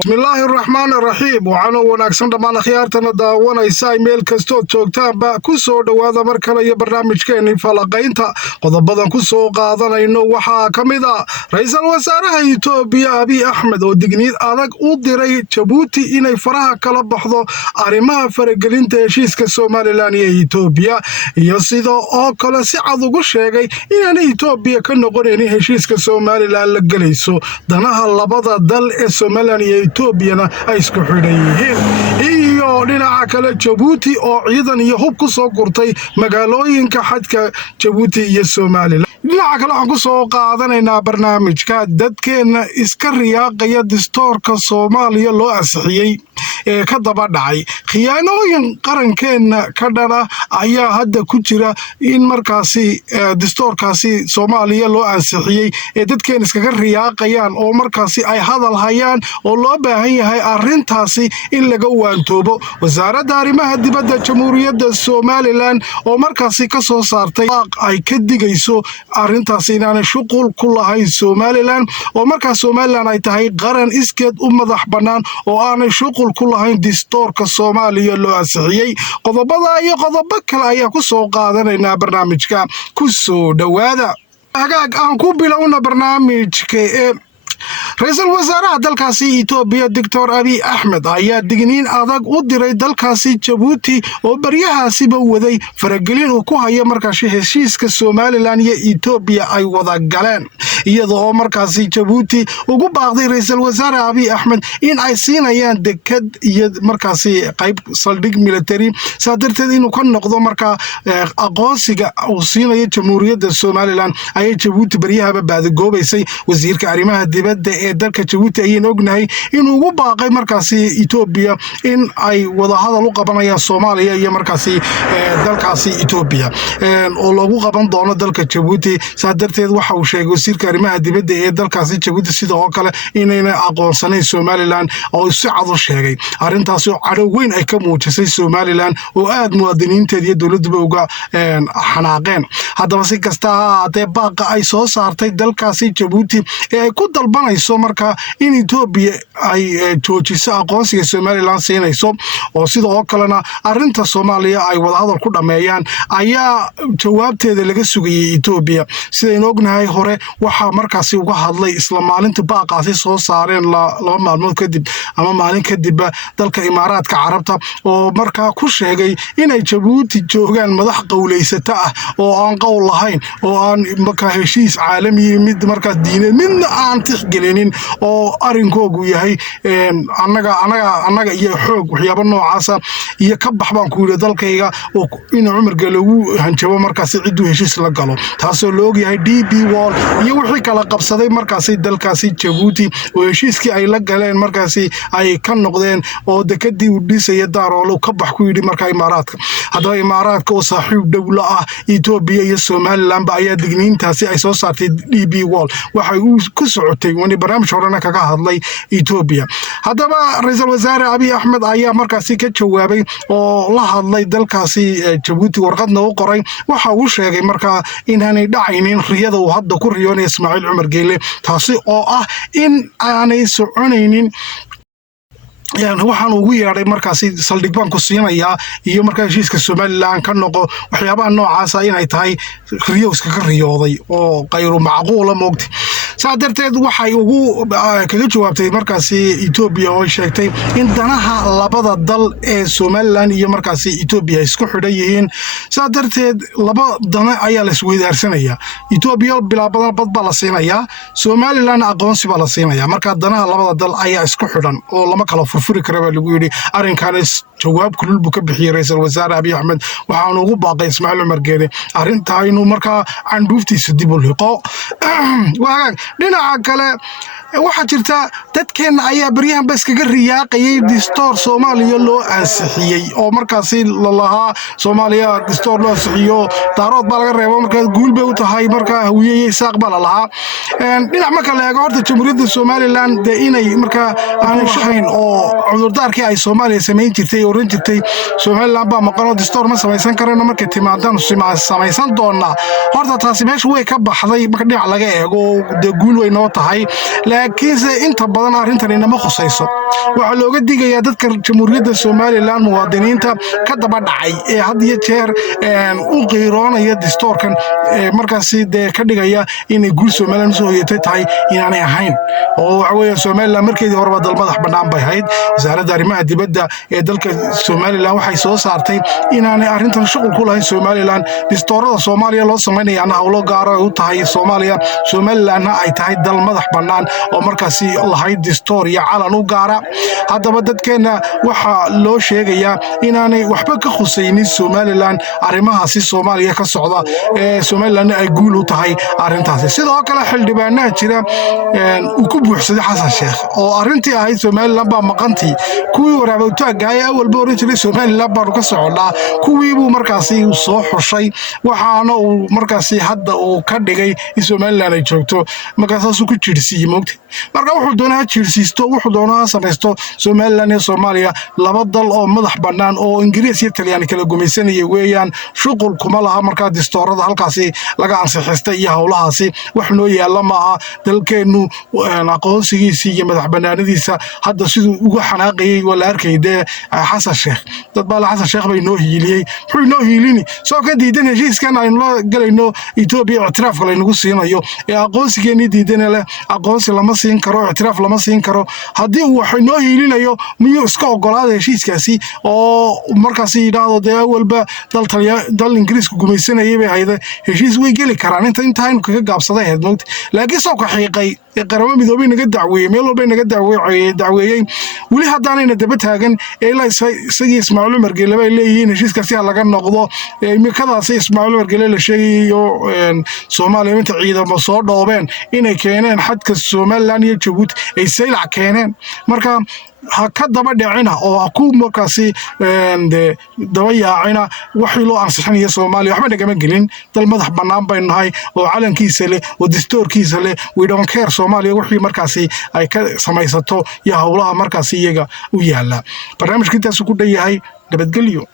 bismillaahi raxmaani raxiim waxaana wanaagsan dhammaan akhyaartana daawanaysa meel kastood joogtaanba ku soo dhowaada mar kale iyo barnaamijkeenii falaqaynta qodobadan ku soo qaadanayno waxaa ka mid a ra-iisul wasaaraha itoobiya abiy axmed oo digniid adag u diray jabuuti inay faraha kala baxdo arrimaha faragelinta heshiiska somalilan iyo itoobiya iyo sidoo oo kale si cad ugu sheegay inaanay itoobiya ka noqonaynin heshiiska somalilan la gelayso danaha labada dal ee somalilan iyo etoobiyana ay isku xidhan yihiin iyo dhinaca kale jabuuti oo ciidan iyo hub ku soo gurtay magaalooyinka xadka jabuuti iyo somalilan dhinaca kale waxaan ku soo qaadanaynaa barnaamijka dadkeenna iska riyaaqaya distoorka soomaaliya loo ansixiyey ee ka daba dhacay khiyaanooyin qarankeenna ka dhana ayaa hadda ku jira in markaasi distoorkaasi soomaaliya loo ansixiyey ee dadkeen iskaga riyaaqayaan oo markaasi ay hadal hayaan oo loo baahan yahay arrintaasi in laga waantoobo wasaaradda arrimaha dibadda jamhuuriyadda somalilan oo markaasi ka soo saartay ay ka digayso arrintaasi inaanay shuqul ku lahayn somalilan oo markaas somalilan ay tahay qaran iskeed u madax bannaan oo aanay shuqul ku lahayn distoorka soomaaliya loo ansixiyey qodobada iyo qodobo kale ayaa ku soo qaadanaynaa barnaamijka ku soo dhowaada hagaag aan ku bilowna barnaamijka ra-iisul wasaaraha dalkaasi itoobiya doctor abiy axmed ayaa digniin adag u diray dalkaasi jabuuti oo baryahaasiba waday faragelin uu ku hayo markaasi heshiiska somalilan iyo itoobiya ay wada galeen iyada oo markaasi jabuuti ugu baaqday ra-iisul wasaare abiy axmed in ay siinayaan dekad iyo markaasi qayb saldhig military saa darteed inuu ka noqdo markaa aqoonsiga uu siinayo jamhuuriyadda somalilan ayay jabuuti baryahaba baadigoobaysay wasiirka arrimaha dibadda ee dalka jabuuti ayaan ognahay inuu ugu baaqay markaasi itoobiya in ay wadahadal u qabanayaan soomaaliya iyo markaasi dalkaasi itoobiya oo lagu qaban doono dalka jabuuti saa darteed waxa uu sheegay wasiirka arrimaha dibadda ee dalkaasi jabuuti sidoo kale inayna aqoonsanayn somalilan oo si cad u sheegay arrintaasi oo cadhow weyn ay ka muujisay somalilan oo aad muwaadiniinteed iyo dowladduba uga xanaaqeen haddaba si kasta ha ahaatee baaqa ay soo saartay dalkaasi jabuuti ee ay ku dalbanayso markaa in itoobiya ay joojiso aqoonsiga somalilan siinayso oo sidoo kalena arrinta soomaaliya ay wadahadal ku dhammeeyaan ayaa jawaabteeda laga sugayay itoobiya sidaynu ognahay hore waxaa markaasi uga hadlay isla maalinta baaqaasi soo saareen laba maalmood kadib ama maalin kadibba dalka imaaraadka carabta oo markaa ku sheegay inay jabuuti joogaan madax qowlaysata ah oo aan qowl lahayn oo aan markaa heshiis caalami mid markaas diineed midna aan tixgelinin oo arinkoogu yahay annaga iyo xoog waxyaabo noocaasa iyo ka bax baan ku yidhi dalkayga oo in cumarka lagu hanjabo markaasi cidduu heshiis la galo taasoo la ogyahay d b wall iyo wixii kala qabsaday markaasi dalkaasi jabuuti oo heshiiskii ay la galeen markaasi ay ka noqdeen oo dekadii uu dhisaya daaroolo ka bax ku yidhi markaa imaaraadka haddaba imaaraadka oo saaxiib dhowla ah itoobiya iyo somalilanba ayaa digniintaasi ay soo saartay d b wall waxay ku socotay wani barnaamij horena kaga hadlay itoobiya haddaba ra-iisul wasaare abiy axmed ayaa markaasi ka jawaabay oo la hadlay dalkaasi jabuuti warqadna u qoray waxa uu sheegay markaa inaanay dhacaynin riyada uu hadda ku riyoonaya ismaaciil cumar geele taasi oo ah in aanay soconaynin waxaan ugu yeedhay markaasi saldhig baan ku siinayaa iyo markaa heshiiska somalilan ka noqo waxyaabaha noocaasa inay tahay riyo iskaga riyooday oo kayru macquula moogta saa darteed waxay ugu kaga jawaabtay markaasi itoobiya oo sheegtay in danaha labada dal ee somalilan iyo markaasi itoobiya isku xidhan yihiin saa darteed laba dana ayaa la isweydaarsanaya itoobiya bilaabadan bad baa la siinayaa somalilan aqoonsi baa la siinayaa markaa danaha labada dal ayaa isku xidhan oo lama kala furfuri kara baa lagu yidhi arrinkaana jawaab kulul buu ka bixiyey ra-iisul wasaare abiy axmed waxaanu ugu baaqay ismaaciil cumar geele arrintaa inuu markaa candhuuftiisa dib u liqo dhinaca kale waxaa jirta dadkeenna ayaa baryahanba iskaga riyaaqayay distoor soomaaliya loo ansixiyey oo markaasi lalahaa soomaaliya distoor loo ansixiyo daarood baa laga reebo markaa guul bay u tahay markaa hawiyeye isaaq baa lalahaa dhinac marka la eego horta jamhuuriyadda somalilan dee inay markaa aanu shahayn oo cudurdaarkii ay soomaaliya samayn jirtay oran jirtay somalilan baa maqanoo distoor ma samaysan karana markay timaadaan samaysan doonaa horta taasi meesha way ka baxday marka dhinac laga eego dee guul weyn oo tahay laakiinse inta badan arrintan inama khusayso waxaa looga digayaa dadka jamhuuriyadda Soomaaliland muwaadiniinta ka daba dhacay ee had iyo jeer u qiiroonaya dastuurkan markaasi ka dhigaya inay guul Soomaaliland soo hoyatay tahay inaanay ahayn oo waxa weeye Soomaaliland markeedii horeba dal madax bannaan bay ahayd wasaaradda arrimaha dibadda ee dalka Soomaaliland waxay soo saartay inaanay arrintan shuqul ku lahayn Soomaaliland dastuurada Soomaaliya loo sameeyay hawlo gaar ah u tahay Soomaaliya Soomaaliland ay tahay dal madax bannaan oo markaasi lahayd dastuur iyo calan u gaara haddaba dadkeena waxa loo sheegayaa inaanay waxba ka khusaynin Soomaaliland arrimahaasi Soomaaliya ka socda Soomaaliland ay guul u tahay arrintaasi sidoo kale xildhibaanaha jira uu ku buuxsaday Xasan Sheekh oo arrintii ahayd Soomaaliland baa maqantii kuwii waraabowtaagay awalba oran jiray Soomaaliland baa ka socda kuwii buu markaasi soo xushay waxaana uu markaasi hadda uu ka dhigay in Soomaaliland ay joogto markaas uu ku jirsiyay moogtay marka wuxuu doonaa jirsiisto wuxuu doonaa samaysto Soomaaliland iyo Soomaaliya laba dal oo madax bannaan oo Ingiriis iyo Talyaani kala gumaysanayay weeyaan shuqul kuma laha marka dastuurada halkaasi laga ansixistay iyo hawlahaasi wax noo yaala maaha dalkeenu aqoonsigiisa iyo madax bannaanadiisa hadda sidoo ugu xanaaqayay wala arkayde Xasan Sheekh dad baa Xasan Sheekh bay noo hiiliyay wuxuu noo hiilini soo ka diidan heshiiskan aynu la galayno Itoobiya ictiraaf kale nagu siinayo ee aqoonsigeeni diidan leh aqoonsi lama siin karo ictiraaf lama siin karo haddii uu wax noo hiilinayo miyuu iska ogolaaday heshiiskaasi oo markaasi yiraahdo awalba dal Ingiriisku gumaysanayay bay hay'ad heshiis way gali karaan intaan kaga gaabsaday hadmood laakiin soo ka xiiqay qaramo midoobay naga dacweeyay meel walba naga dacweeyay wali hadaanayna daba taagan ee la isagii Ismaaciil Umar Geele bay leeyihiin heshiiskaasi laga noqdo imikadaasi Ismaaciil Umar Geele la sheegayo Soomaaliya inta ciidamo soo dhoobeen inay keeneen xadka Soomaaliland iyo Djibouti ay saylac keeneen marka ka daba dhicina oo ku markaasi daba yaacina wixii loo ansixinayo Soomaaliya waxba nagama gelin dal madax bannaan bay nahay oo calankiisa leh oo dastuurkiisa leh we don't care Soomaaliya wixii markaasi ay ka samaysato iyo hawlaha markaasi iyaga u yaala barnaamijka intaas ku dhayahay nabadgelyo